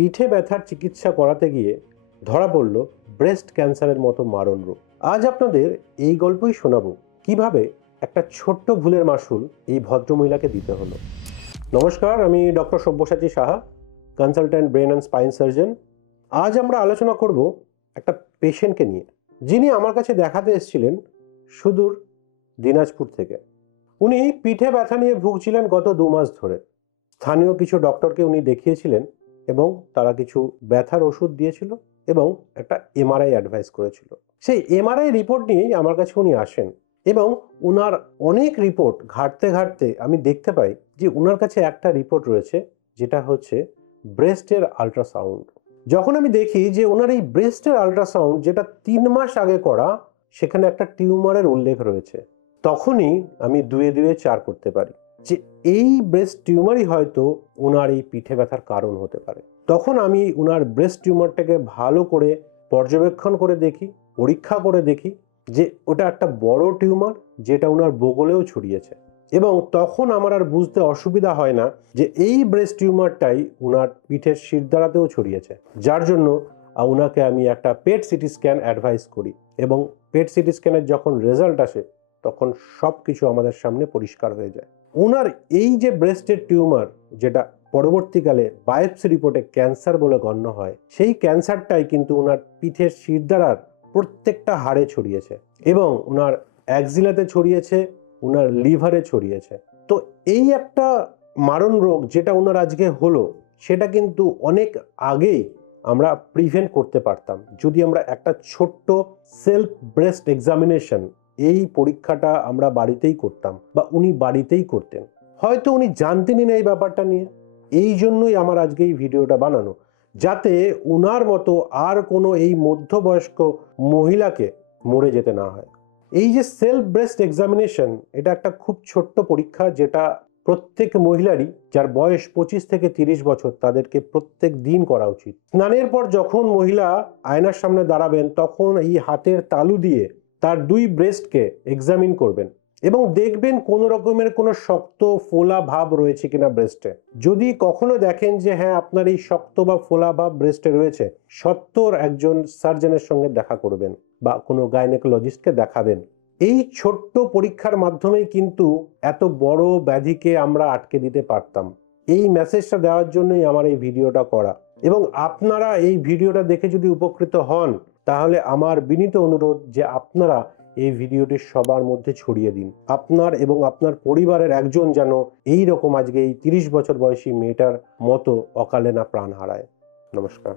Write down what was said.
পিঠে ব্যথার চিকিৎসা করাতে গিয়ে ধরা পড়ল ব্রেস্ট ক্যান্সারের মতো মারণ রোগ। আজ আপনাদের এই গল্পই শোনাবো কিভাবে একটা ছোট্ট ভুলের মাসুল এই ভদ্রমহিলাকে দিতে হলো। নমস্কার, আমি doctor Sabyasachi Saha, consultant brain and spine surgeon. আজ আমরা আলোচনা করব একটা পেশেন্টকে নিয়ে, যিনি আমার কাছে দেখাতে এসেছিলেন সুদূর দিনাজপুর থেকে। উনি পিঠে ব্যথা নিয়ে ভুগছিলেন গত 2 মাস ধরে। স্থানীয় কিছু ডক্টরকে উনি দেখিয়েছিলেন এবং তারা কিছু ব্যথার ওষুধ দিয়েছিল এবং একটা এমআরআই অ্যাডভাইস করেছিল। সেই এমআরআই রিপোর্ট নিয়েই আমার কাছে উনি আসেন এবং উনার অনেক রিপোর্ট ঘাঁটতে ঘাঁটতে আমি দেখতে পাই যে উনার কাছে একটা রিপোর্ট রয়েছে, যেটা হচ্ছে ব্রেস্টের আল্ট্রাসাউন্ড। যখন আমি দেখি যে ওনার এই ব্রেস্টের আল্ট্রাসাউন্ড যেটা 3 মাস আগে করা, সেখানে একটা টিউমারের উল্লেখ রয়েছে, তখনই আমি 2 এ 2 4 করতে পারি যে এই ব্রেস্ট টিউমারই হয়তো ওনার এই পিঠে ব্যথার কারণ হতে পারে। তখন আমি ওনার ব্রেস্ট টিউমারটাকে ভালো করে পর্যবেক্ষণ করে দেখি, পরীক্ষা করে দেখি যে ওটা একটা বড় টিউমার যেটা ওনার বগলেও ছড়িয়েছে। এবং তখন আমার আর বুঝতে অসুবিধা হয় না যে এই ব্রেস্ট টিউমারটাই ওনার পিঠের শিরদাঁড়াতেও ছড়িয়েছে, যার জন্য ওনাকে আমি একটা পেট সিটি স্ক্যান অ্যাডভাইস করি এবং পেট সিটি স্ক্যানের যখন রেজাল্ট আসে তখন সব কিছু আমাদের সামনে পরিষ্কার হয়ে যায়। ওনার এই যে ব্রেস্টের টিউমার, যেটা পরবর্তীকালে বায়োপসি রিপোর্টে ক্যান্সার বলে গণ্য হয়, সেই ক্যান্সারটাই কিন্তু ওনার পিঠের শিরদাঁড়ার প্রত্যেকটা হাড়ে ছড়িয়েছে এবং ওনার অ্যাক্সিলাতে ছড়িয়েছে, ওনার লিভারে ছড়িয়েছে। তো এই একটা মারণ রোগ যেটা ওনার আজকে হলো, সেটা কিন্তু অনেক আগেই আমরা প্রিভেন্ট করতে পারতাম যদি আমরা একটা ছোট্ট সেলফ ব্রেস্ট এক্সামিনেশন, এই পরীক্ষাটা আমরা বাড়িতেই করতাম বা উনি বাড়িতেই করতেন। হয়তো উনি জানতেনই না এই ব্যাপারটা নিয়ে। এই জন্যই আমার আজকে এই ভিডিওটা বানানো, যাতে উনার মতো আর কোনো এই মধ্যবয়স্ক মহিলাকে মরে যেতে না হয়। এই যে সেলফ ব্রেস্ট এক্সামিনেশন, এটা একটা খুব ছোট্ট পরীক্ষা যেটা প্রত্যেক মহিলারই, যার বয়স 25 থেকে 30 বছর, তাদেরকে প্রত্যেক দিন করা উচিত। স্নানের পর যখন মহিলা আয়নার সামনে দাঁড়াবেন, তখন এই হাতের তালু দিয়ে তার 2 ব্রেস্টকে এক্সামিন করবেন এবং দেখবেন কোনো রকমের কোনো শক্ত ফোলা ভাব রয়েছে কিনা ব্রেস্টে। যদি কখনো দেখেন যে হ্যাঁ, আপনার এই শক্ত বা ফোলা ভাব ব্রেস্টে রয়েছে, সত্বর একজন সার্জনের সঙ্গে দেখা করবেন বা কোনো গাইনেকোলজিস্টকে দেখাবেন। এই ছোট্ট পরীক্ষার মাধ্যমেই কিন্তু এত বড় ব্যাধিকে আমরা আটকে দিতে পারতাম। এই মেসেজটা দেওয়ার জন্যই আমার এই ভিডিওটা করা। এবং আপনারা এই ভিডিওটা দেখে যদি উপকৃত হন, তাহলে আমার বিনীত অনুরোধ যে আপনারা এই ভিডিওটি সবার মধ্যে ছড়িয়ে দিন। আপনার এবং আপনার পরিবারের একজন যেন এই রকম আজকে এই 30 বছর বয়সী মেয়েটার মতো অকালে না প্রাণ হারায়। নমস্কার।